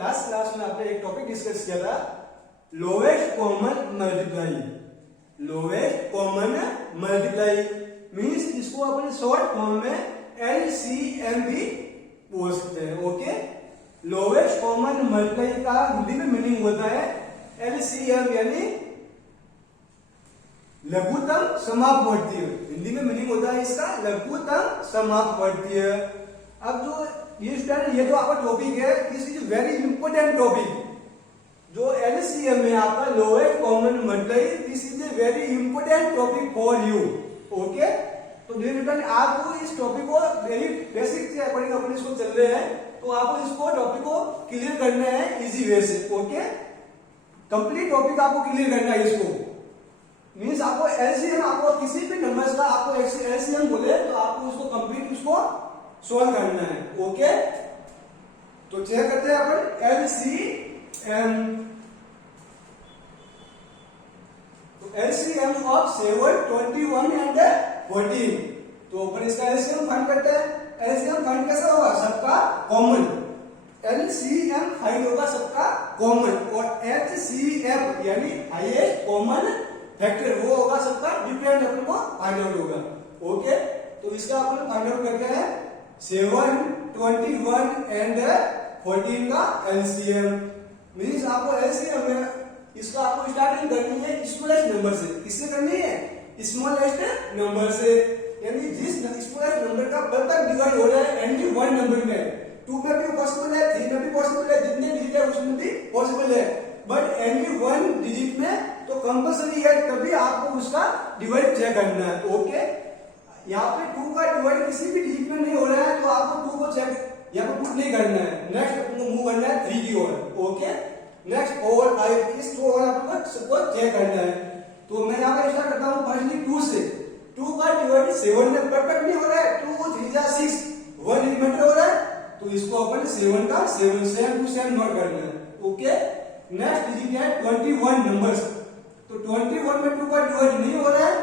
Last class में आपने एक टॉपिक डिस्कस किया था, lowest common multiply. Lowest common multiply means इसको अपन शॉर्ट फॉर्म में एलसीएम भी बोल सकते हैं। ओके, लोवेस्ट कॉमन मल्टीप्लाई का हिंदी में मीनिंग होता है एलसीएम, यानी लघुत्तम समापवर्तीय। हिंदी में मीनिंग होता है इसका लघुत्तम समापवर्तीय। अब जो ये स्टूडेंट, ये जो आपका टॉपिक है, this is very important topic. जो एलसीएम है आपका lowest common multiply, this is a very important topic for you. Okay, तो डियर स्टूडेंट, आपको इस टॉपिक को वेरी बेसिक से अकॉर्डिंग अपन इसको चल रहे हैं, तो आपको इसको टॉपिक को क्लियर करना है इजी वे से। ओके, कंप्लीट टॉपिक आपको क्लियर करना है। इसको मीन्स आपको एलसीएम, आपको किसी भी नंबर्स का आपको एलसीएम बोले तो आपको उसको कंप्लीट उसको सॉल्व करना है। ओके, तो चेक करते हैं अपन एलसीएम। तो एलसीएम ऑफ 7, 21 एंड 14। तो अपन इसका एलसीएम फाइंड करते हैं। एलसीएम फाइंड कैसा होगा? सबका कॉमन। एलसीएम फाइंड होगा सबका कॉमन, और एचसीएफ यानी हाईएस्ट कॉमन फैक्टर वो होगा सबका डिफरेंट, अपन को फाइंड आउट होगा। ओके, तो इसका अपन फाइंड आउट करते हैं 7, 21 एंड 14 का एलसीएम। मींस आपको एलसीएम में इसका आपको स्टार्टिंग करनी है स्मॉलेस्ट नंबर से। किससे करनी है? स्मॉलेस्ट नंबर से, यानी जिस स्मॉलेस्ट नंबर का परफेक्ट डिवाइड हो रहा है एनी वन नंबर में। 2 में भी पॉसिबल है, 3 में भी पॉसिबल है, जितने डिजिट है उसमें भी पॉसिबल है, बट एनी वन डिजिट में तो कंपल्सरी है, तभी आपको उसका डिवाइड चेक करना है। ओके, यहाँ पे 2 का डिवाइड किसी भी डिजिट में नहीं हो रहा है, तो आपको 2 को चेक यहाँ पे पुट नहीं करना है। नेक्स्ट आपको मूव करना है 3 की ओर। ओके, नेक्स्ट 4, 5 इस और आपको सबको चेक करना है। तो मैं यहाँ पे स्टार्ट करता हूँ फर्स्टली 2 से। 2 का डिवाइड 7 में परफेक्ट नहीं हो रहा है, 2 3 जा 6, 1 रिमाइंडर हो रहा है, तो इसको अपन 7 का 7 से 2 से नोट करना है। ओके, नेक्स्ट डिजिट है 21 नंबर्स। तो 21 में 2 का डिवाइड नहीं हो रहा है,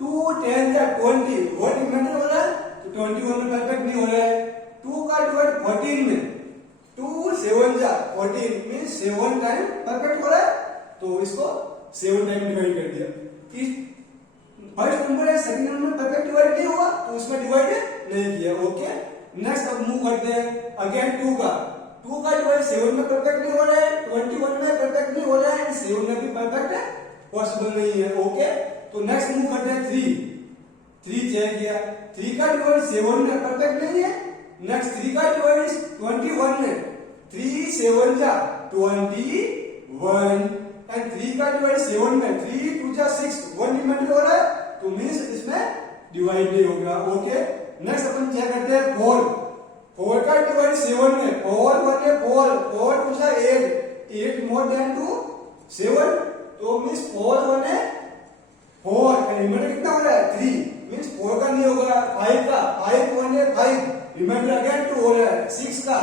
2 10 या 20 1 रिमाइंडर हो रहा है, तो 21 में परफेक्ट नहीं हो रहा है। 2 का डिवाइड 14 में 2 7 जा 14 मींस 7 टाइम परफेक्ट हो रहा है, तो इसको 7 टाइम डिवाइड कर दिया। फर्स्ट नंबर है, सेकंड नंबर में परफेक्ट डिवाइड नहीं हुआ, तो उसमें डिवाइड नहीं किया। ओके, नेक्स्ट अब मूव करते हैं अगेन 2 का। 2 का डिवाइड 7 में परफेक्ट नहीं हो रहा है, 21 में परफेक्ट नहीं हो रहा है, 7 में भी परफेक्ट पॉसिबल नहीं है। ओके, तो नेक्स्ट मूव करते हैं 3 चेक किया। 3 का डिवाइड 7 में परफेक्ट नहीं है। नेक्स्ट 3 का डिवाइड 21 में 3 7 जा 21 एंड 3 का डिवाइड 7 में 3 2 जा 6 1 रिमाइंडर हो रहा है, तो मींस इसमें डिवाइड नहीं होगा। ओके, नेक्स्ट अपन चेक करते हैं 4 का डिवाइड 7 में 4 1 है 4 4 2 जा 8 मोर देन 2 7, तो मींस 4 1 है 4, रिमाइंडर कितना हो रहा है 3, मींस 4 का नहीं होगा। 5 का 5 1 है 5, रिमाइंडर अगेन 2 हो रहा है। 6 का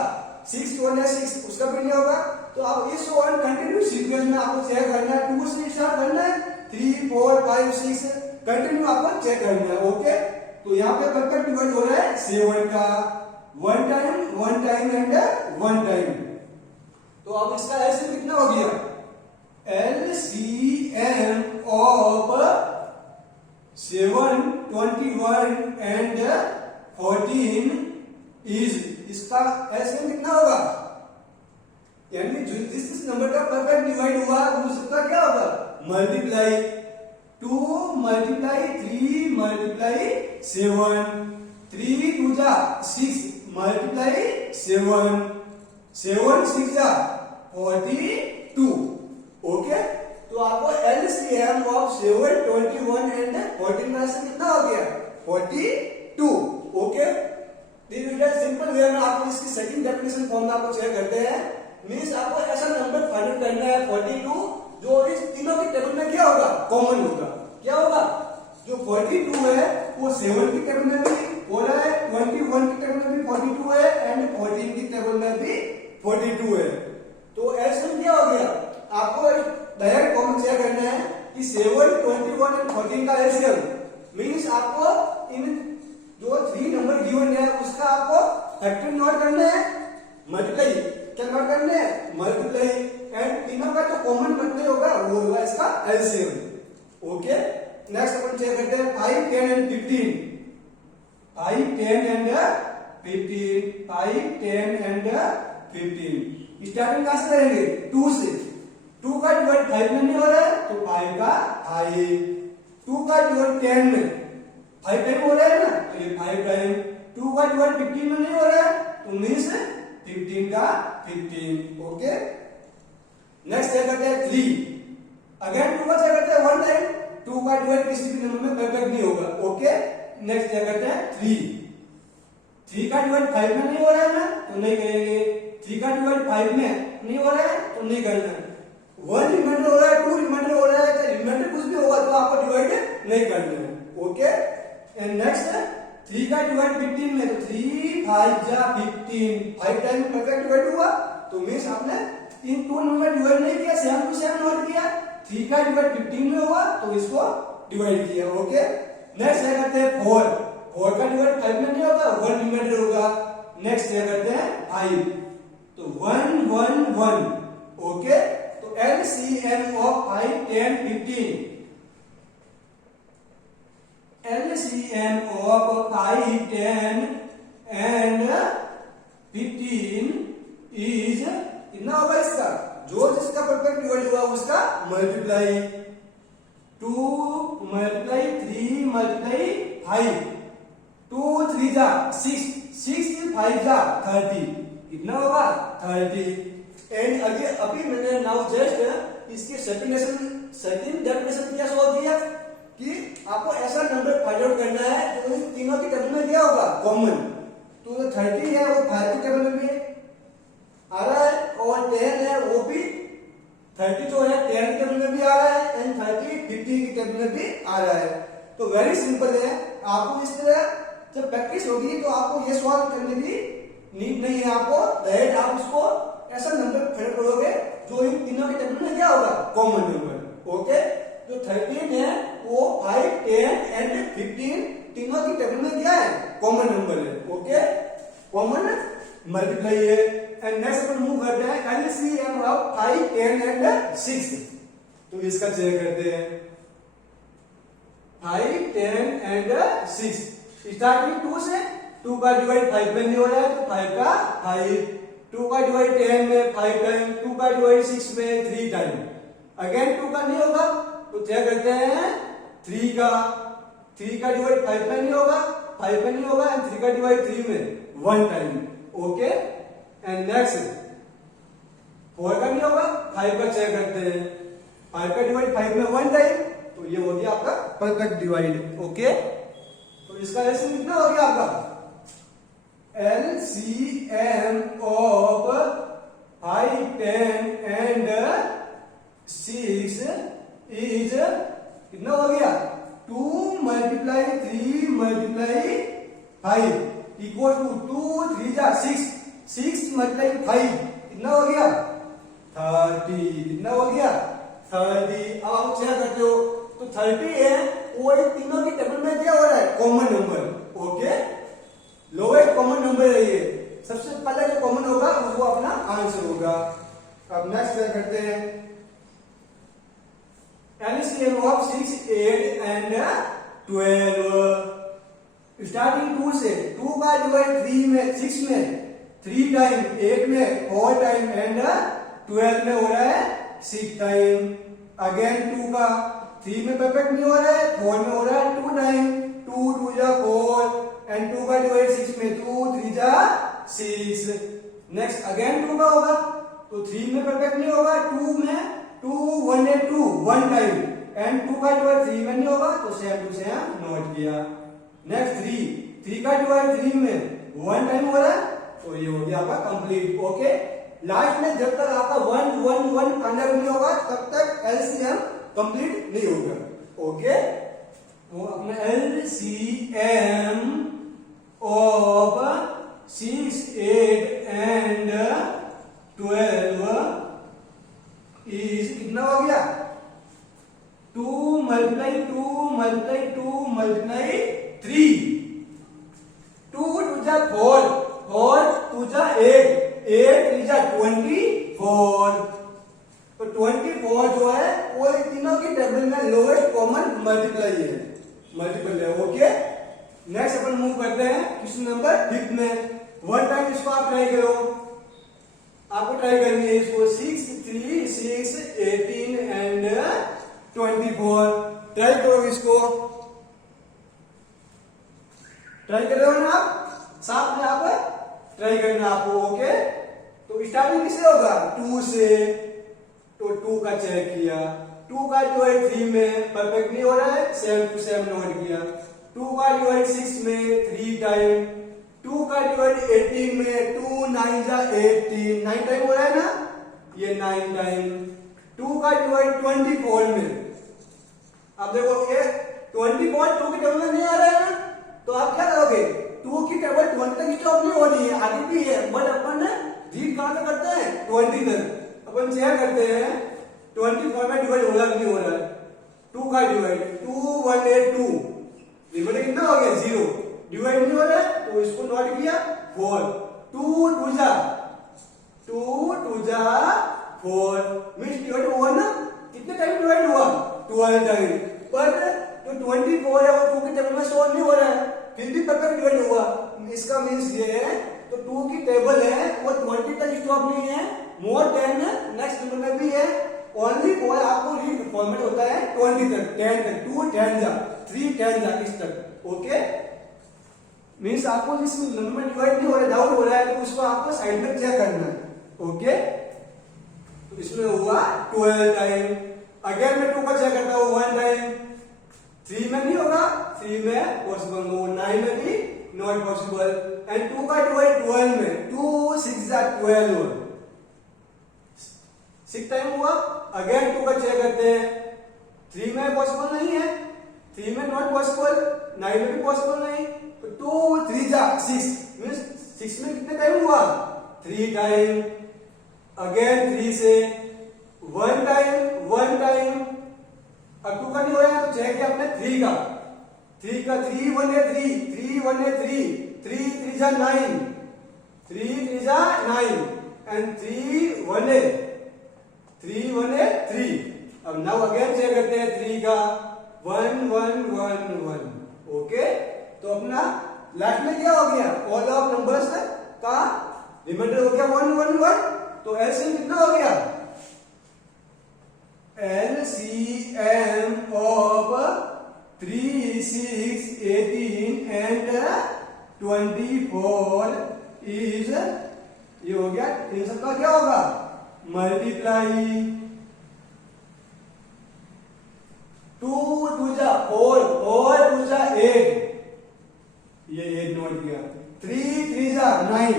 6 1 है 6, उसका भी नहीं होगा। तो आप इस वन कंटिन्यू सीक्वेंस में आपको चेक करना है, 2 से स्टार्ट करना है, 3 4 5 6 कंटिन्यू आपको चेक करना है। ओके, तो यहाँ पे परफेक्ट डिवाइड हो रहा है 7 का 1 टाइम एंड 1 टाइम। तो अब इसका एलसीएम कितना हो गया? एलसीएम ऑफ 7 21 एंड 14 इज, इसका एलसीएम कितना होगा? यानी जिस नंबर का परफेक्ट डिवाइड हुआ उसका क्या होगा? मल्टीप्लाई 2 मल्टीप्लाई 3 मल्टीप्लाई 7, 3 2 जा 6 मल्टीप्लाई 7 7 6 जा 42। ओके, तो आपको एलसीएम ऑफ 7 21 एंड 14 का कितना हो गया? 42। ओके, सिंपल वे में आपको इसकी सेकंड डेफिनेशन फॉर्म में आपको चेक करते हैं। मींस आपको ऐसा नंबर फाइंड करना है 42 जो इस तीनों के टेबल में क्या होगा? कॉमन होगा। क्या होगा? जो 42 है वो 7 की टेबल में भी हो रहा है, 21 की टेबल में भी 42 है एंड 14 की टेबल में भी 42 है। तो एलसीएम क्या हो गया? आपको डायरेक्ट कॉमन चेक करना है कि 7 21 एंड 14 का एलसीएम मींस आपको इन जो 3 नंबर गिवन है उसका आपको फैक्टर नोट करना है, मल्टीप्लाई क्या नोट करने मल्टीप्लाई, एंड तीनों का जो कॉमन फैक्टर होगा वो होगा इसका एलसीएम। ओके, नेक्स्ट अपन चेक करते हैं 5, 10 एंड 15। 5, 10 and 15, 5, 10 and 15। स्टार्टिंग कहां से करेंगे 2 से। 2 का डिवाइड 5 में नहीं हो रहा है तो 5 का 5। 2 का डिवाइड 10 में 5 टाइम हो रहा है ना, तो ये 5 टाइम। 2 का डिवाइड 15 में नहीं हो रहा है तो मीन्स 15 का 15। ओके, नेक्स्ट चेक करते हैं 3। अगेन 2 का चेक करते हैं 1 टाइम। 2 का डिवाइड किसी भी नंबर में परफेक्ट नहीं होगा। ओके, नेक्स्ट चेक करते हैं 3। 3 का डिवाइड 5 में नहीं हो रहा है ना तो नहीं करेंगे। 3 का डिवाइड 5 में नहीं हो रहा है तो नहीं करना है। 1 रिमाइंडर हो रहा है, 2 रिमाइंडर हो रहा है, तो रिमाइंडर कुछ भी होगा तो आपको डिवाइड नहीं करना है। ओके, एंड नेक्स्ट 3 का डिवाइड 15 में, तो 3 5 जा 15, 5 टाइम परफेक्ट डिवाइड हुआ तो मींस आपने इन 2 नंबर डिवाइड नहीं किया, सेम टू सेम नोट किया। 3 का डिवाइड 15 में हुआ तो इसको डिवाइड किया। ओके, नेक्स्ट क्या करते हैं 4। 4 का डिवाइड 5 में नहीं होगा, 1 रिमाइंडर होगा। नेक्स्ट क्या करते हैं 5, तो 1 1 1। ओके, तो LCM of 5 10 15। LCM of 5, 10 and 15 is कितना होगा इसका, जो जिसका परफेक्ट डिवाइड हुआ उसका मल्टीप्लाई। 2 मल्टीप्लाई 3 मल्टीप्लाई 5, 2 3 जा 6, 6 5 जा 30, कितना होगा 30। एंड अभी मैंने नाउ जस्ट इसकी सेकंड डेफिनेशन क्या सॉल्व किया कि आपको ऐसा नंबर फाइंड आउट करना है जो इन तीनों की टेबल में क्या होगा कॉमन। तो 30 है वो 5 की टेबल में भी आ रहा है, और 10 है वो भी 30 जो है 10 की टेबल में भी आ रहा है, एंड 30 50 की टेबल में भी आ रहा है। तो वेरी सिंपल है, आपको इस तरह जब प्रैक्टिस होगी तो आपको ये सॉल्व करने की नीड नहीं है। आपको डायरेक्ट आप इसको ऐसा नंबर फाइंड करोगे जो इन तीनों की टेबल में क्या होगा कॉमन नंबर। ओके, जो 13 है वो 5 10 एंड 15 तीनों की टेबल में क्या है कॉमन नंबर है। ओके, कॉमन मल्टीप्लाई है। एंड नेक्स्ट अपन मूव करते हैं एलसीएम ऑफ 5 10 एंड 6। तो इसका चेक करते हैं 5 10 एंड 6। स्टार्टिंग 2 से। 2 का डिवाइड 5 में नहीं हो रहा है तो 5 का 5। 2 का डिवाइड 10 में 5 टाइम। 2 का डिवाइड 6 में 3 टाइम। अगेन 2 का नहीं होगा तो क्या करते हैं 3 का। 3 का डिवाइड 5 में नहीं होगा, 5 में नहीं होगा, एंड 3 का डिवाइड 3 में 1 टाइम। ओके, एंड नेक्स्ट 4 का नहीं होगा, 5 का चेक करते हैं। 5 का डिवाइड 5 में 1 टाइम, तो ये हो गया आपका परफेक्ट डिवाइड। ओके, तो इसका एलसीएम कितना हो गया आपका एलसीएम ऑफ 5 10 एंड 6 इज कितना हो गया 2 मल्टीप्लाई 3 मल्टीप्लाई 5 इक्वल टू 2 3 जा 6, 6 मल्टीप्लाई 5 कितना हो गया 30। कितना हो गया 30। अब आप क्या करते हो तो 30 है वो इन तीनों की टेबल में क्या हो रहा है common number. Okay, lowest common number है ये, सबसे पहले जो कॉमन होगा वो अपना आंसर होगा। अब नेक्स्ट क्या करते हैं LCM of 6 8 and 12। स्टार्टिंग 2 से। 2 का डिवाइड 3 में 6 में 3 टाइम, 8 में 4 टाइम, एंड 12 में हो रहा है 6 टाइम। अगेन 2 का 3 में परफेक्ट नहीं हो रहा है, 4 में हो रहा है 2 टाइम। 2 2 जा 4, एंड 2 का डिवाइड 6 में 2 3 जा 6। नेक्स्ट अगेन 2 का होगा तो 3 में परफेक्ट नहीं होगा, 2 में 2 1 एंड 2 1 टाइम, एंड 2 का डिवाइड 3 में नहीं होगा तो सेम टू सेम नोट किया। नेक्स्ट 3 का डिवाइड 3 में 1 टाइम हो रहा है तो ये हो गया आपका कंप्लीट। ओके, लास्ट में जब तक आपका 1 1 1 अंडर नहीं होगा तब तक एलसीएम कंप्लीट नहीं होगा। ओके, तो अपना एलसीएम ऑफ 6 8 एंड 12 इज कितना हो गया 2 मल्टीप्लाई 2 मल्टीप्लाई 2 मल्टीप्लाई 3। 2 2 जा 4, 4 2 जा 8, 8 3 जा 20, मल्टीप्लाई है, मल्टीपल है। ओके, नेक्स्ट अपन मूव करते हैं क्वेश्चन नंबर 5 में। वन टाइम इसको आप ट्राई करो, आपको ट्राई करनी है इसको। 6, 3, 6, 18 एंड 24। ट्राई करो इसको, ट्राई कर रहे हो ना आप, साथ में आप ट्राई करना आपको। ओके, तो स्टार्टिंग किससे होगा? 2 से। तो 2 का चेक किया, 2 का डिवाइड 3 में परफेक्ट नहीं हो रहा है, 7 to 7 नोट किया। 2 का डिवाइड 6 में 3 टाइम, 2 का डिवाइड 18 में 2 9 जा 18, 9 टाइम हो रहा है ना, ये 9 टाइम। 2 का डिवाइड 24 में, अब देखो ये 24 2 के टेबल में नहीं आ रहा है ना, तो आप क्या करोगे? 2 की टेबल 20 तक स्टॉप नहीं हो रही है, आगे भी है, बट अपन रीड कहां तक करते हैं? 20 तक। अपन चेक करते हैं 24 में डिवाइड हो रहा है नहीं हो रहा है। 2 का डिवाइड 2 1 8 2, रिमाइंडर कितना हो गया? 0। डिवाइड नहीं हो रहा है तो इसको नोट किया 4। 2 2 जा 4, मींस डिवाइड हुआ ना, कितने टाइम डिवाइड हुआ? 12 टाइम। पर तो 24 है वो 2 के टेबल में शो नहीं हो रहा है, फिर भी परफेक्ट डिवाइड हुआ। इसका मींस ये है, तो 2 की टेबल है वो 20 तक स्टॉप नहीं है, मोर देन नेक्स्ट नंबर में भी है, ओनली फॉर आपको रीड फॉर्मेट होता है 20 तक, 10 तक, 2 10 जा 3 10 जा इस तक। ओके, मींस आपको जिस नंबर में डिवाइड नहीं हो रहा, डाउट हो रहा है, तो उसको आपको साइड में चेक करना है। ओके, तो इसमें हुआ 12 टाइम। अगेन मैं 2 का चेक करता हूं 1 टाइम, 3 में नहीं होगा, 3 में पॉसिबल हो, 9 में भी नॉट पॉसिबल। एंड 2 का डिवाइड 12 में 2 6 जा 12, 6 टाइम हुआ। अगेन 2 का चेक करते हैं, 3 में पॉसिबल नहीं है, 3 में नॉट पॉसिबल, 9 में भी पॉसिबल नहीं, तो 2 3 जा 6, मींस 6 में कितने टाइम हुआ? 3 टाइम। अगेन 3 से 1 टाइम, 1 टाइम। अब 2 का नहीं हो रहा है तो चेक किया अपने 3 का, 3 1 है 3, 3 1 है 3, 3 3 जा 9, 3 3 जा 9 एंड 3 1 है 3। अब नाउ अगेन चेक करते हैं 3 का 1 1 1 1। ओके, तो अपना लास्ट में क्या हो गया? ऑल ऑफ नंबर्स का रिमाइंडर हो गया 1 1 1। तो एलसीएम कितना हो गया? LCM of 3 6 18 and 24 is, ये हो गया। इन सबका क्या होगा? मल्टीप्लाई। 2 2 जा 4, 4 2 जा 8, ये 8 नोट किया। 3 3 जा 9,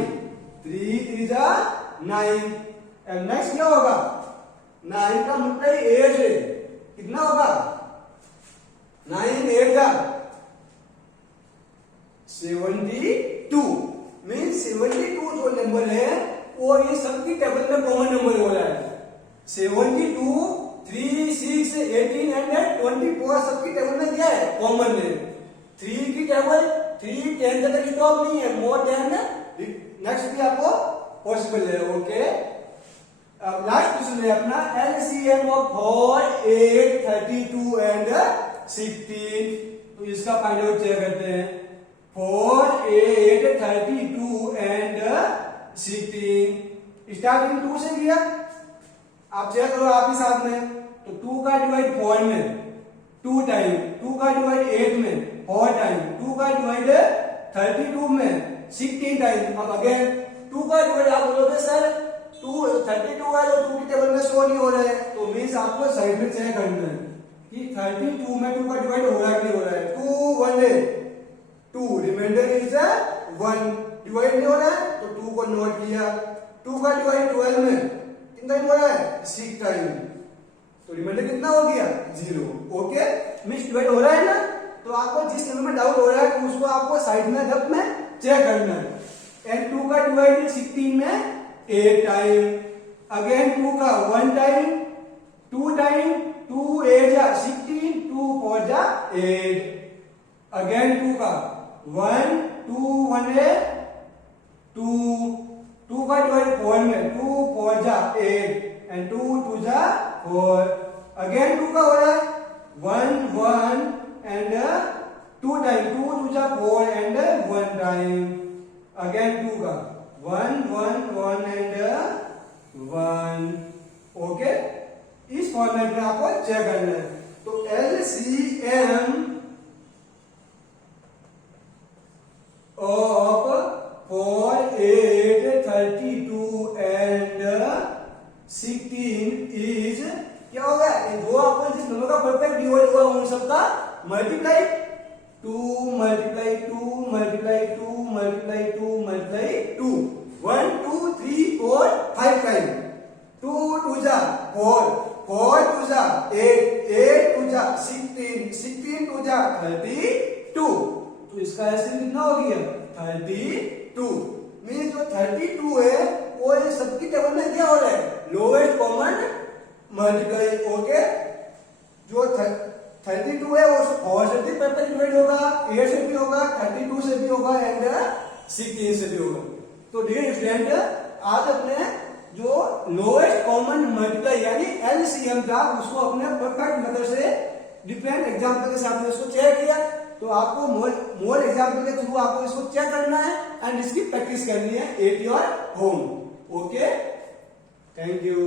3 3 जा 9। एंड नेक्स्ट क्या होगा? 9 का मल्टीप्लाई 8 है, कितना होगा? 9 8 जा 72, मीन्स 72 जो नंबर है वो ये सबकी टेबल में कॉमन नंबर हो रहा है। 72 3 6 18 एंड 24 सबकी टेबल में क्या है? कॉमन है। 3 की टेबल 3 10 तक स्टॉप नहीं है, मोर देन नेक्स्ट भी आपको पॉसिबल है। ओके, अब लास्ट क्वेश्चन है अपना एलसीएम ऑफ 4 8 32 एंड 16। तो इसका फाइंड आउट चेक करते हैं। 4 8 32 एंड 16, स्टार्टिंग 2 से किया, आप चेक करो आप ही साथ में। तो 2 का डिवाइड 4 में 2 टाइम, 2 का डिवाइड 8 में 4 टाइम, 2 का डिवाइड 32 में 16 टाइम। अब अगेन 2 का डिवाइड आप बोलोगे सर 2 32 है तो 2 की टेबल में शो नहीं हो रहा है, तो मींस आपको साइड में चेक करना है कि 32 में 2 का डिवाइड हो रहा है कि नहीं हो रहा है। 2 1 है 2, रिमाइंडर इज 1, डिवाइड नहीं हो रहा है तो 2 को नोट किया। 2 का डिवाइड 12 में कितना टाइम हो रहा है? 6 टाइम, तो रिमाइंडर कितना हो गया? 0। ओके, मींस डिवाइड हो रहा है ना, तो आपको जिस नंबर में डाउट हो रहा है उसको आपको साइड में लेफ्ट में चेक करना है। एंड 2 का डिवाइड 16 में 8 टाइम, अगेन 2 का 1 टाइम, 2 टाइम, 2 8 जा 16, 2 4 जा 8, अगेन 2 का 1 2 1 है 2, 2 का डिवाइड 4 में 2 4 जा 8 एंड 2 2 जा 4, अगेन 2 का हो रहा है 1 1 and 2 टाइम, 2 2 जा 4 and 1 टाइम, अगेन 2 का 1 1 1 and 1. ओके, इस फॉर्मेट में आपको चेक करना है. तो LCM of 4 8 32 and 16 is क्या होगा? दो आपको जिस नंबर का परफेक्ट डिवाइड हुआ उन सबका multiply 2 multiply 2 multiply 2 multiply 2 multiply 2 1 2 3 4 5 time, 2 2 जा 4 4 2 जा 8 8 2 जा 16 16 2 जा 32. तो इसका एलसीएम कितना हो गया? 32. मींस जो 32 है वो ये सबकी टेबल में क्या हो रहा है? Lowest common multiply. ओके, जो 32 है वो 4 से भी परफेक्ट डिवाइड होगा, 8 से भी होगा, 32 से भी होगा एंड 16 से भी होगा. तो डियर स्टूडेंट, आज अपने जो लोएस्ट कॉमन मल्टीप्लाई यानी एलसीएम था उसको अपने परफेक्ट मेथड से डिफरेंट एग्जांपल के साथ में इसको चेक किया. तो आपको मोर एग्जांपल के थ्रू आपको इसको चेक करना है एंड इसकी प्रैक्टिस करनी है at your home. Okay, thank you.